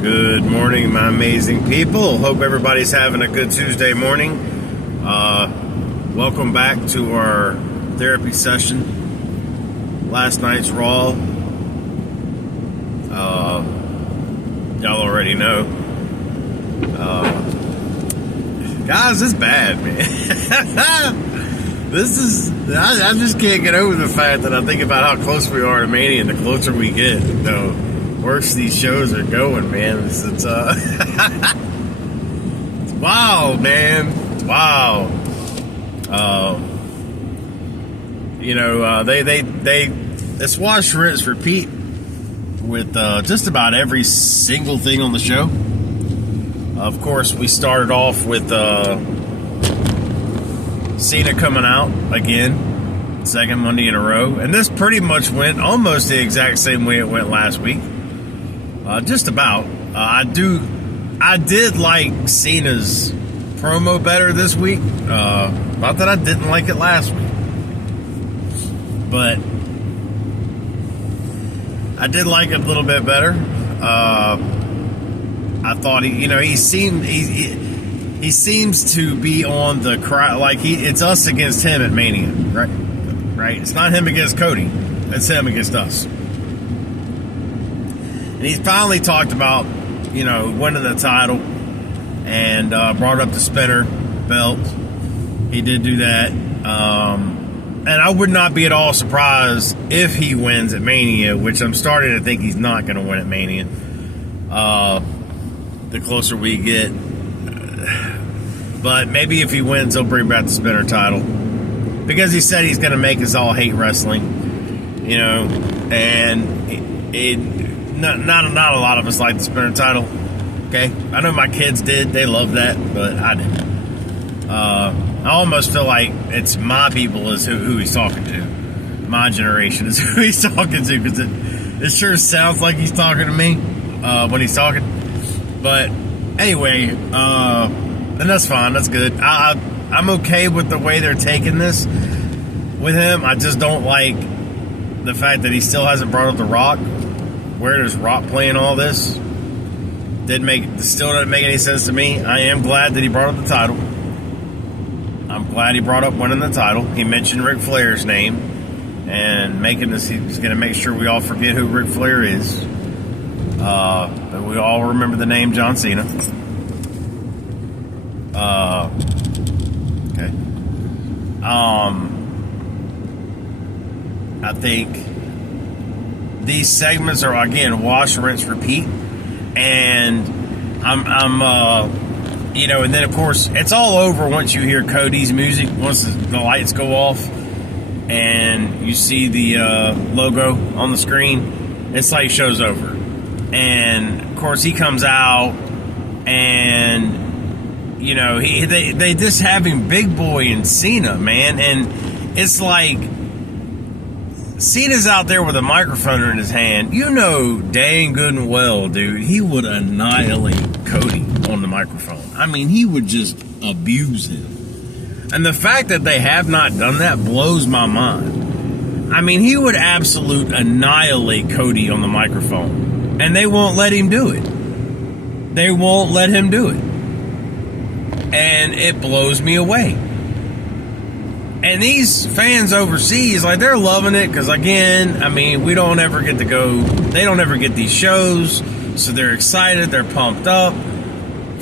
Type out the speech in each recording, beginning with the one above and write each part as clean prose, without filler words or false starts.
Good morning, my amazing people. Hope everybody's having a good Tuesday morning. Welcome back to our therapy session. Last night's Raw. Y'all already know. Guys, it's bad, man. I just can't get over the fact that I think about how close we are to Mania, and the closer we get, the worse these shows are going, man. It's it's wild, man. It's wild. It's wash, rinse, repeat with just about every single thing on the show. Of course, we started off with Cena coming out again, second Monday in a row, and this pretty much went almost the exact same way it went last week. Just about. I did like Cena's promo better this week. Not that I didn't like it last week, but I did like it a little bit better. I thought he seems to be on the cry, like it's us against him at Mania, right? Right? It's not him against Cody. It's him against us. And he finally talked about, winning the title and brought up the spinner belt. He did do that. And I would not be at all surprised if he wins at Mania, which I'm starting to think he's not going to win at Mania. The closer we get. But maybe if he wins, he'll bring back the spinner title. Because he said he's going to make us all hate wrestling. And not a lot of us like the spinner title. Okay? I know my kids did. They loved that, but I didn't. I almost feel like it's my people is who he's talking to. My generation is who he's talking to, because it sure sounds like he's talking to me when he's talking. But anyway, and that's fine. That's good. I'm okay with the way they're taking this with him. I just don't like the fact that he still hasn't brought up The Rock. Where does Rock play in all this? Still doesn't make any sense to me. I am glad that he brought up the title. I'm glad he brought up winning the title. He mentioned Ric Flair's name and he's going to make sure we all forget who Ric Flair is. But we all remember the name John Cena. Okay. I think these segments are, again, wash, rinse, repeat. And and then of course it's all over once you hear Cody's music, once the lights go off and you see the logo on the screen. It's like show's over. And of course he comes out and they just having Big Boy and Cena, man, and it's like Cena's out there with a microphone in his hand. Dang good and well, dude, he would annihilate Cody on the microphone. I mean, he would just abuse him. And the fact that they have not done that blows my mind. I mean, he would absolute annihilate Cody on the microphone. And they won't let him do it. They won't let him do it. And it blows me away. And these fans overseas, like, they're loving it because, again, I mean, we don't ever get to go. They don't ever get these shows, so they're excited. They're pumped up.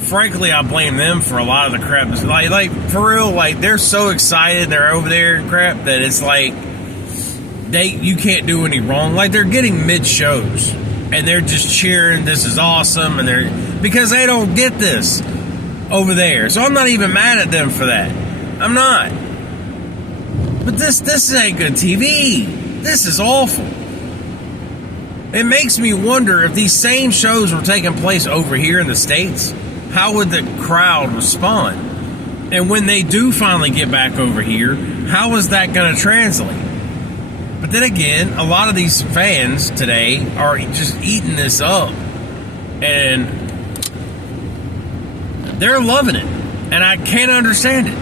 Frankly, I blame them for a lot of the crap. Like for real, like, they're so excited. They're over there and crap that it's like you can't do any wrong. Like, they're getting mid-shows, and they're just cheering, this is awesome, and because they don't get this over there. So I'm not even mad at them for that. I'm not. But this ain't good TV. This is awful. It makes me wonder if these same shows were taking place over here in the States, how would the crowd respond? And when they do finally get back over here, how is that going to translate? But then again, a lot of these fans today are just eating this up. And they're loving it. And I can't understand it.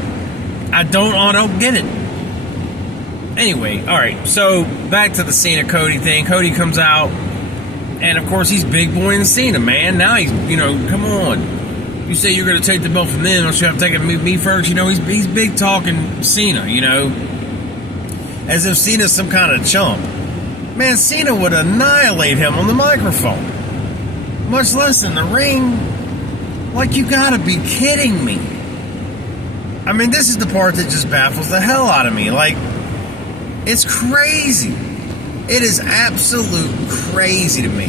I don't get it. Anyway, all right, so back to the Cena Cody thing. Cody comes out And of course, he's big boy and Cena, man. Now he's, come on. You say you're going to take the belt from them, don't you have to take it me first? He's big talking Cena, as if Cena's some kind of chump. Man, Cena would annihilate him on the microphone, much less in the ring. Like, you gotta be kidding me. I mean, this is the part that just baffles the hell out of me. Like, it's crazy. It is absolute crazy to me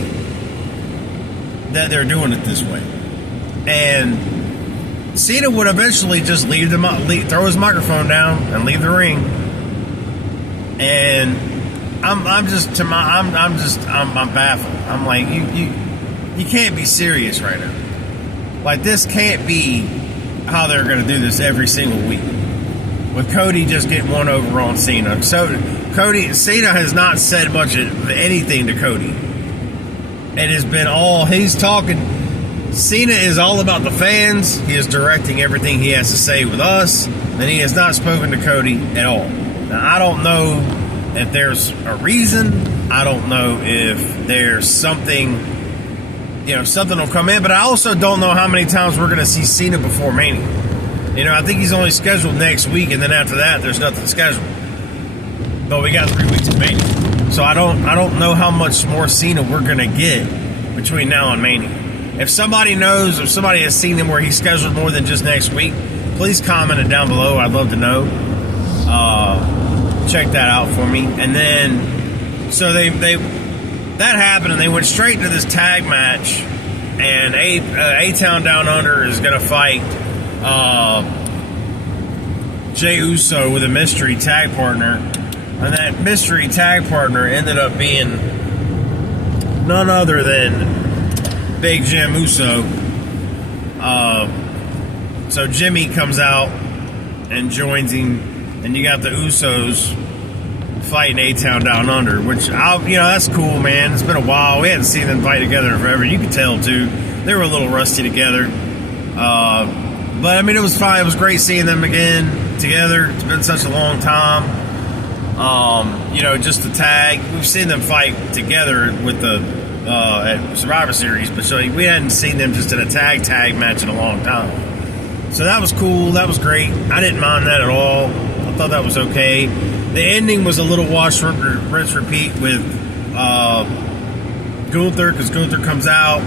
that they're doing it this way. And Cena would eventually just throw his microphone down and leave the ring. And I'm baffled. I'm like, you can't be serious right now. Like, this can't be how they're going to do this every single week. With Cody just getting one over on Cena. So Cena has not said much of anything to Cody. It has been he's talking. Cena is all about the fans. He is directing everything he has to say with us. And he has not spoken to Cody at all. Now, I don't know if there's a reason. I don't know if there's something, something will come in. But I also don't know how many times we're going to see Cena before Mania. I think he's only scheduled next week, and then after that, there's nothing scheduled. But we got 3 weeks of Mania. So I don't know how much more Cena we're going to get between now and Mania. If somebody knows, if somebody has seen him where he's scheduled more than just next week, please comment it down below. I'd love to know. Check that out for me. And then, so that happened, and they went straight to this tag match, and A-Town Down Under is going to fight Jey Uso with a mystery tag partner, and that mystery tag partner ended up being none other than Big Jim Uso. So Jimmy comes out and joins him, and you got the Usos fighting A-Town Down Under, which, that's cool, man. It's been a while. We hadn't seen them fight together in forever. You could tell, too. They were a little rusty together. But, I mean, it was fine. It was great seeing them again together. It's been such a long time. Just the tag. We've seen them fight together with the at Survivor Series, but so we hadn't seen them just in a tag match in a long time. So that was cool. That was great. I didn't mind that at all. I thought that was okay. The ending was a little wash, rinse, repeat with Gunther, because Gunther comes out.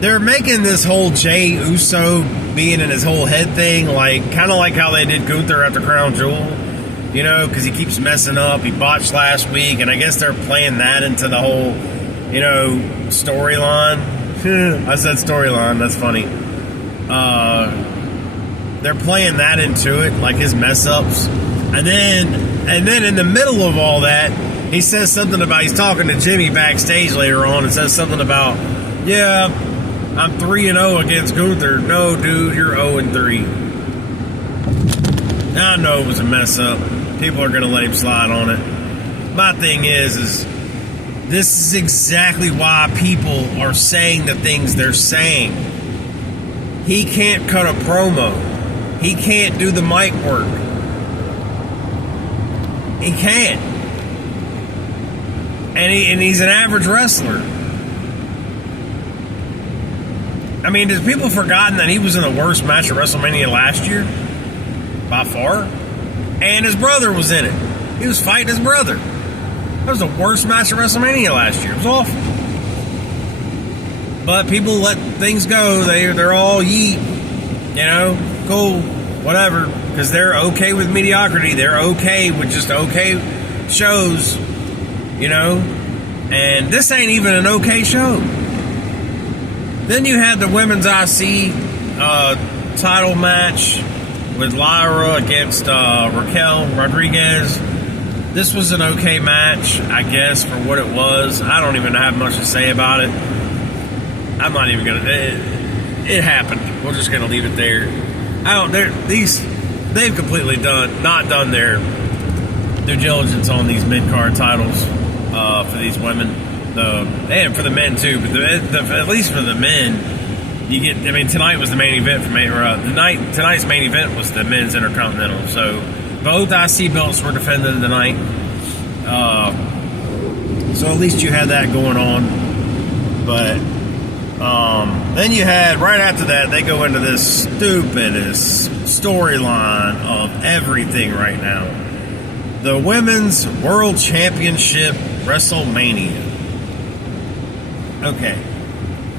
They're making this whole Jey Uso being in his whole head thing, kind of like how they did Gunther after Crown Jewel, because he keeps messing up. He botched last week, and I guess they're playing that into the whole, storyline. I said storyline, that's funny. They're playing that into it, like his mess ups. And then in the middle of all that, he says something about, he's talking to Jimmy backstage later on, and says something about, yeah, I'm 3-0 against Gunther. No, dude, you're 0-3. Now I know it was a mess up. People are going to let him slide on it. My thing is this is exactly why people are saying the things they're saying. He can't cut a promo. He can't do the mic work. He can't. And he's an average wrestler. I mean, has people forgotten that he was in the worst match at WrestleMania last year? By far. And his brother was in it. He was fighting his brother. That was the worst match at WrestleMania last year. It was awful. But people let things go. They're all yeet. Cool, whatever. Because they're okay with mediocrity. They're okay with just okay shows. And this ain't even an okay show. Then you had the women's IC title match with Lyra against Raquel Rodriguez. This was an okay match, I guess, for what it was. I don't even have much to say about it. I'm not even gonna. It happened. We're just gonna leave it there. They've completely not done their due diligence on these mid-card titles for these women, and for the men too. But at least for the men, you get. I mean, tonight was the main event tonight's main event was the men's Intercontinental. So both IC belts were defended tonight. So at least you had that going on. But then you had, right after that, they go into this stupidest storyline of everything right now. The Women's World Championship WrestleMania. Okay.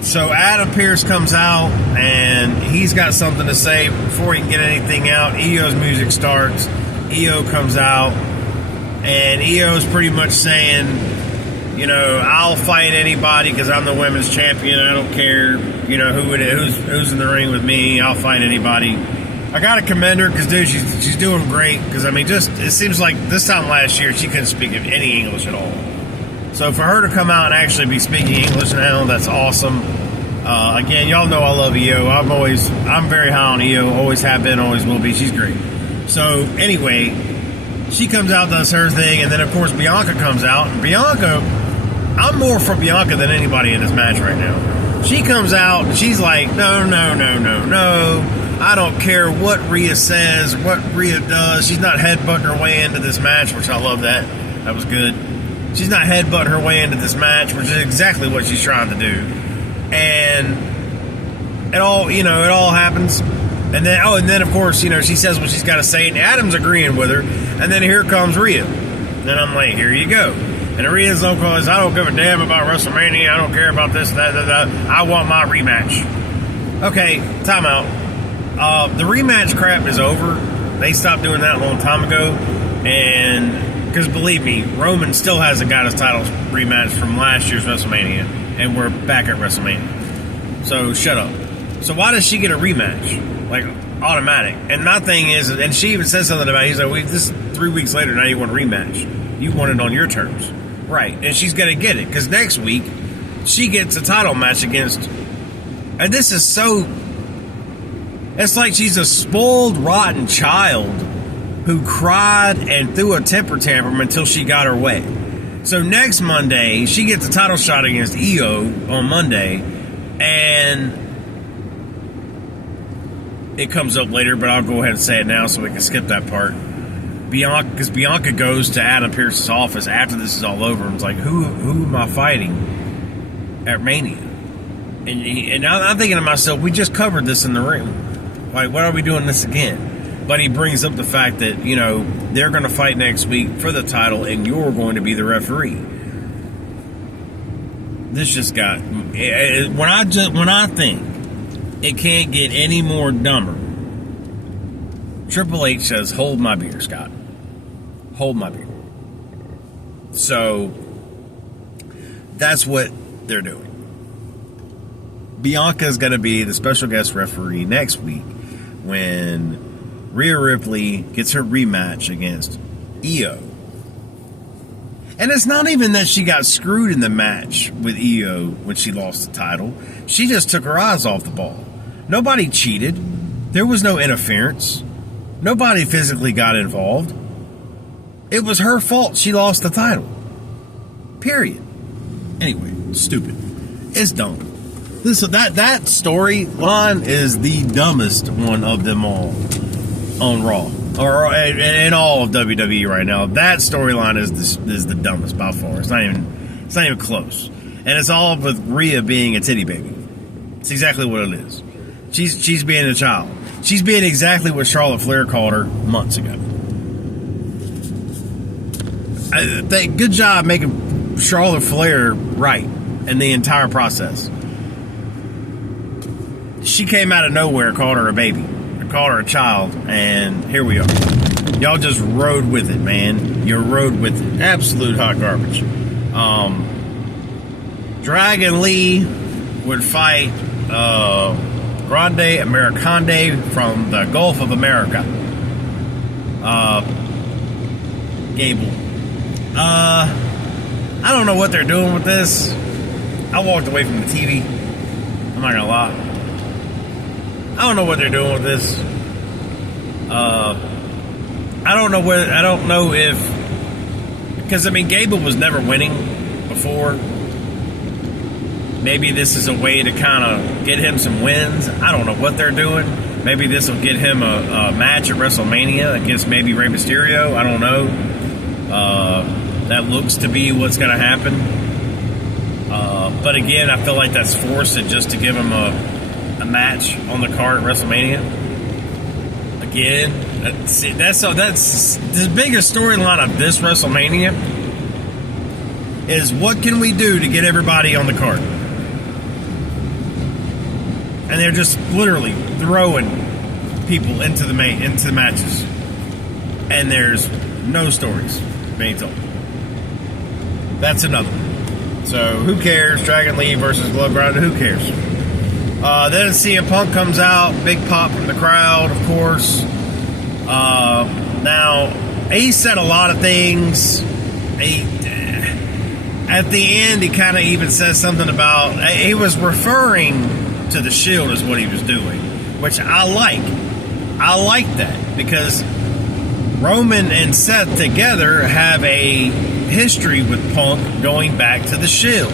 So Adam Pearce comes out, and he's got something to say before he can get anything out. EO's music starts. EO comes out, and EO's pretty much saying, you know, I'll fight anybody because I'm the women's champion. I don't care, you know, who's in the ring with me. I'll fight anybody. I got to commend her because, dude, she's doing great. Because, I mean, just it seems like this time last year she couldn't speak any English at all. So for her to come out and actually be speaking English now, that's awesome. Again, y'all know I love EO. I'm very high on EO. Always have been, always will be. She's great. So anyway, she comes out, does her thing, and then of course Bianca comes out. And Bianca, I'm more for Bianca than anybody in this match right now. She comes out and she's like, no. I don't care what Rhea says, what Rhea does. She's not headbutting her way into this match, which I love that. That was good. She's not headbutting her way into this match, which is exactly what she's trying to do. And it all happens. And then of course, you know, she says what she's got to say, and Adam's agreeing with her. And then here comes Rhea. And I'm like, here you go. And Rhea's uncle is, I don't give a damn about WrestleMania. I don't care about this, that. I want my rematch. Okay, timeout. The rematch crap is over. They stopped doing that a long time ago. And because believe me, Roman still hasn't got his title rematch from last year's WrestleMania, and we're back at WrestleMania. So shut up. So why does she get a rematch? Like automatic. And my thing is, and she even said something about it, he's like, this is 3 weeks later, now you want a rematch. You want it on your terms. Right. And she's going to get it, because next week, she gets a title match against, and this is so, it's like she's a spoiled, rotten child who cried and threw a temper tantrum until she got her way. So next Monday, she gets a title shot against Io on Monday, and it comes up later, but I'll go ahead and say it now so we can skip that part. Because Bianca goes to Adam Pearce's office after this is all over and is like, who am I fighting at Mania? And I'm thinking to myself, we just covered this in the ring. Like, why are we doing this again? But he brings up the fact that, you know, they're going to fight next week for the title, and you're going to be the referee. This just got, when I think it can't get any more dumber, Triple H says, hold my beer, Scott. Hold my beer. So that's what they're doing. Bianca's going to be the special guest referee next week when Rhea Ripley gets her rematch against Io. And it's not even that she got screwed in the match with Io when she lost the title. She just took her eyes off the ball. Nobody cheated. There was no interference. Nobody physically got involved. It was her fault she lost the title. Period. Anyway, stupid. It's dumb. That storyline is the dumbest one of them all on Raw, or in all of WWE right now. That storyline is the dumbest by far. It's not even close, and it's all with Rhea being a titty baby. It's exactly what it is. She's being a child. She's being exactly what Charlotte Flair called her months ago. Good job making Charlotte Flair right in the entire process. She came out of nowhere, called her a baby, called her a child, and here we are. Y'all just rode with it, man. You rode with it. Absolute hot garbage. Dragon Lee would fight Grande Americande from the Gulf of America. Gable. I don't know what they're doing with this. I walked away from the TV. I'm not gonna lie. I don't know what they're doing with this. I don't know if, because I mean, Gable was never winning before. Maybe this is a way to kind of get him some wins. I don't know what they're doing. Maybe this will get him a match at WrestleMania against maybe Rey Mysterio. I don't know. That looks to be what's going to happen. But again, I feel like that's forced just to give him a match on the card at WrestleMania. Again, that's the biggest storyline of this WrestleMania is what can we do to get everybody on the card? And they're just literally throwing people into the matches, and there's no stories being told. That's another one. So who cares? Dragon Lee versus Glove Grinder. Who cares? Then CM Punk comes out, big pop from the crowd, of course. Now he said a lot of things. At the end, he kind of even says something about he was referring to the Shield as what he was doing, which I like. I like that because Roman and Seth together have a history with Punk going back to the Shield.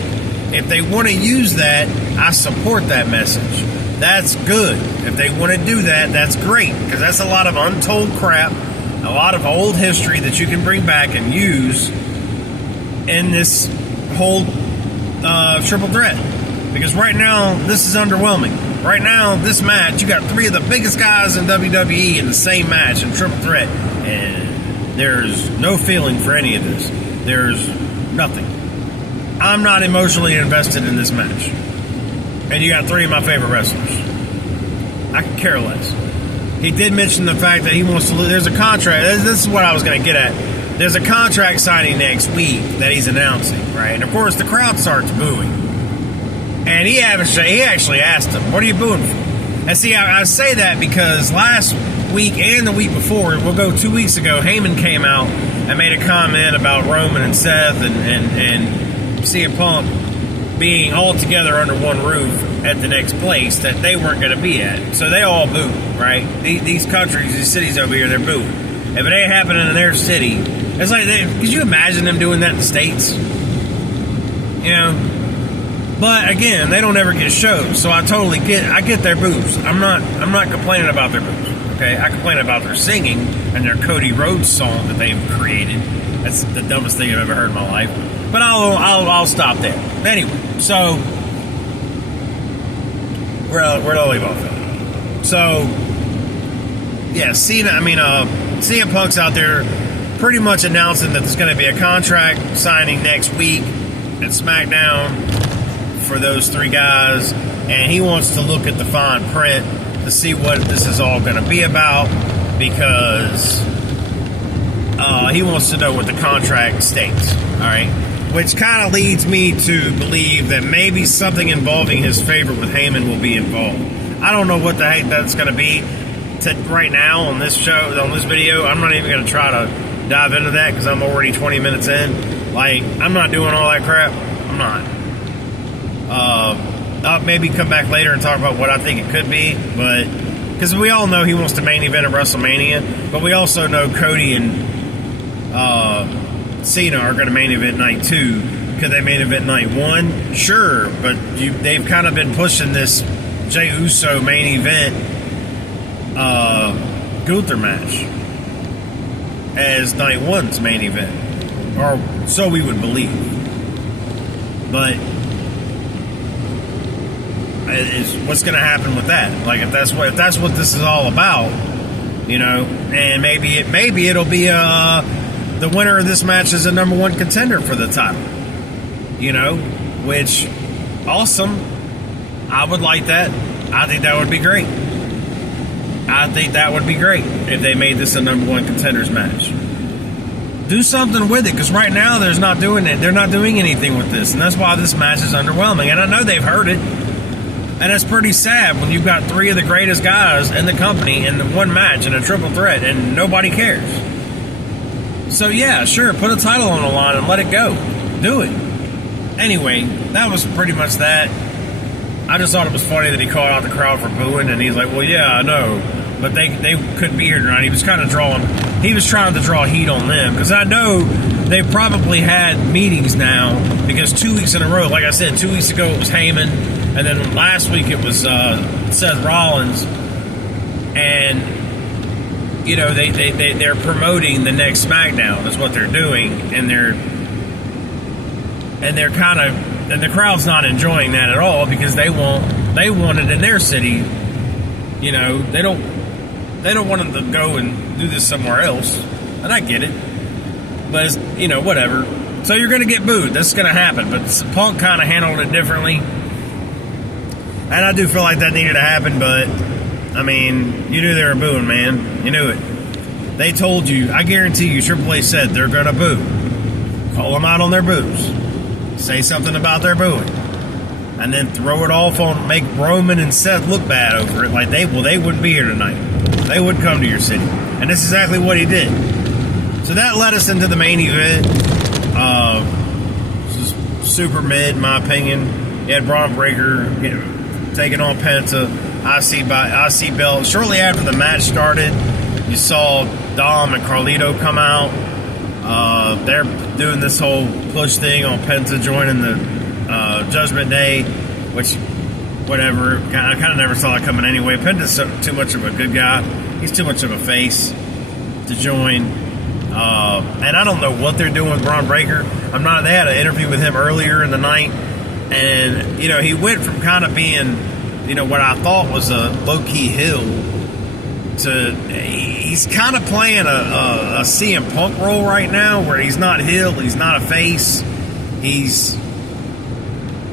If they want to use that, I support that message. That's good. If they want to do that, that's great because that's a lot of untold crap, a lot of old history that you can bring back and use in this whole triple threat. Because right now, this is underwhelming. Right now, this match, you got three of the biggest guys in WWE in the same match in triple threat, and there's no feeling for any of this. There's nothing. I'm not emotionally invested in this match. And you got three of my favorite wrestlers. I could care less. He did mention the fact that he wants to there's a contract. This is what I was going to get at. There's a contract signing next week that he's announcing, right? And of course, the crowd starts booing. And he actually asked him, what are you booing for? And see, I say that because last week and the week before, we'll go 2 weeks ago, Heyman came out and made a comment about Roman and Seth and CM Punk being all together under one roof at the next place that they weren't going to be at. So they all boo, right? These countries, these cities over here, they're booing. If it ain't happening in their city, it's like, could you imagine them doing that in the States? You know? But again, they don't ever get shows, so I get their boos. I'm not complaining about their boos. Okay, I complain about their singing and their Cody Rhodes song that they've created. That's the dumbest thing I've ever heard in my life. But I'll stop there. Anyway, so where do I leave off at? So yeah, CM Punk's out there pretty much announcing that there's going to be a contract signing next week at SmackDown for those three guys, and he wants to look at the fine print to see what this is all going to be about because he wants to know what the contract states. All right, which kind of leads me to believe that maybe something involving his favorite with Heyman will be involved. I don't know what the heck that's going to be right now on this show, on this video. I'm not even going to try to dive into that because I'm already 20 minutes in. Like, I'm not doing all that crap. I'm not. I'll maybe come back later and talk about what I think it could be, but because we all know he wants to main event at WrestleMania, but we also know Cody and Cena are going to main event night 2. Could they main event night 1? Sure, but they've kind of been pushing this Jey Uso main event Gunther match as night 1's main event, or so we would believe. But is what's going to happen with that? Like, if that's what this is all about, you know, and maybe it'll be the winner of this match is a number 1 contender for the title, you know, which awesome. I would like that. I think that would be great. I think that would be great if they made this a number 1 contenders match. Do something with it, because right now they're not doing it. They're not doing anything with this, and that's why this match is underwhelming. And I know they've heard it. And it's pretty sad when you've got 3 of the greatest guys in the company in the one match in a triple threat and nobody cares. So yeah, sure, put a title on the line and let it go. Do it. Anyway, that was pretty much that. I just thought it was funny that he called out the crowd for booing, and he's like, well, yeah, I know, but they couldn't be here tonight. He was trying to draw heat on them, because I know they've probably had meetings now, because 2 weeks in a row, like I said, 2 weeks ago it was Heyman, and then last week it was Seth Rollins, and you know they're promoting the next SmackDown is what they're doing, and they're kind of And the crowd's not enjoying that at all because they want it in their city. You know, they don't want them to go and do this somewhere else. And I get it. But it's, you know, whatever. So you're going to get booed. That's going to happen. But Punk kind of handled it differently. And I do feel like that needed to happen. But, I mean, you knew they were booing, man. You knew it. They told you. I guarantee you, Triple H said they're going to boo. Call them out on their boos. Say something about their booing. And then throw it off on, make Roman and Seth look bad over it. Like, they wouldn't be here tonight. They wouldn't come to your city. And that's exactly what he did. So that led us into the main event. This is super mid, in my opinion. You had Braun Breaker taking on Penta, IC belt. Shortly after the match started, you saw Dom and Carlito come out. They're doing this whole push thing on Penta joining the Judgment Day, which, whatever. I kind of never saw it coming anyway. Penta's too much of a good guy. He's too much of a face to join. And I don't know what they're doing with Braun Breaker. They had an interview with him earlier in the night, and, you know, he went from kind of being, you know, what I thought was a low-key heel to he's kind of playing a CM Punk role right now, where he's not heel, he's not a face.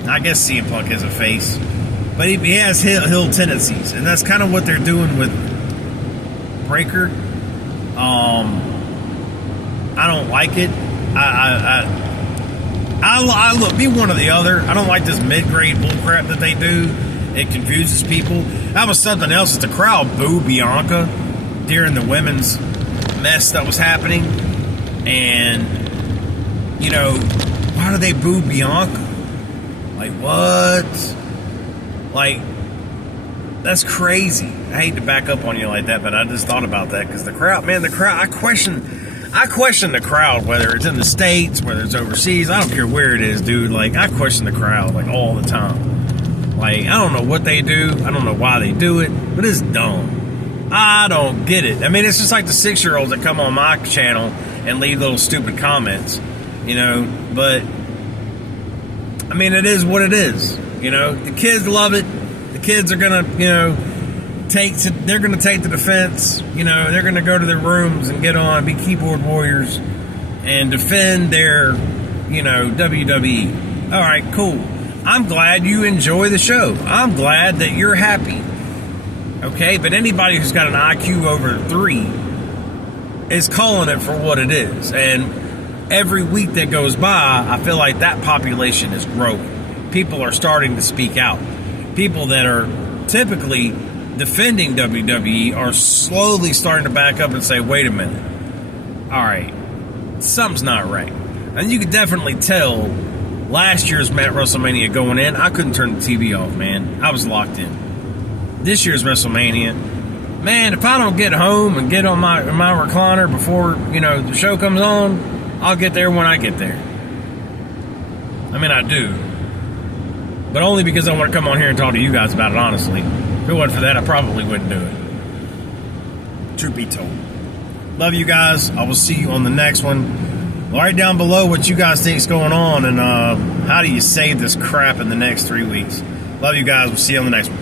I guess CM Punk is a face, but he has heel tendencies, and that's kind of what they're doing with Breaker. I don't like it. I look, be one or the other. I don't like this mid-grade bullcrap that they do. It confuses people. That was something else. That the crowd booed Bianca during the women's mess that was happening. And, you know, why do they boo Bianca? Like, what? Like, that's crazy. I hate to back up on you like that, but I just thought about that because the crowd, I question the crowd, whether it's in the States, whether it's overseas. I don't care where it is, dude. Like, I question the crowd, like, all the time. Like, I don't know what they do. I don't know why they do it, but it's dumb. I don't get it. I mean, it's just like the 6-year-olds that come on my channel and leave little stupid comments, you know, but, I mean, it is what it is, you know. The kids love it. The kids are going to, you know, they're going to take the defense, you know, they're going to go to their rooms and get on, be keyboard warriors, and defend their, you know, WWE. All right, cool. I'm glad you enjoy the show. I'm glad that you're happy. Okay, but anybody who's got an IQ over 3 is calling it for what it is. And every week that goes by, I feel like that population is growing. People are starting to speak out. People that are typically defending WWE are slowly starting to back up and say, wait a minute. All right, something's not right. And you could definitely tell last year's WrestleMania going in, I couldn't turn the TV off, man. I was locked in. This year's WrestleMania, man, if I don't get home and get on my recliner before, you know, the show comes on, I'll get there when I get there. I mean, I do. But only because I want to come on here and talk to you guys about it, honestly. If it wasn't for that, I probably wouldn't do it. Truth be told. Love you guys. I will see you on the next one. Write down below what you guys think is going on and how do you save this crap in the next 3 weeks. Love you guys. We'll see you on the next one.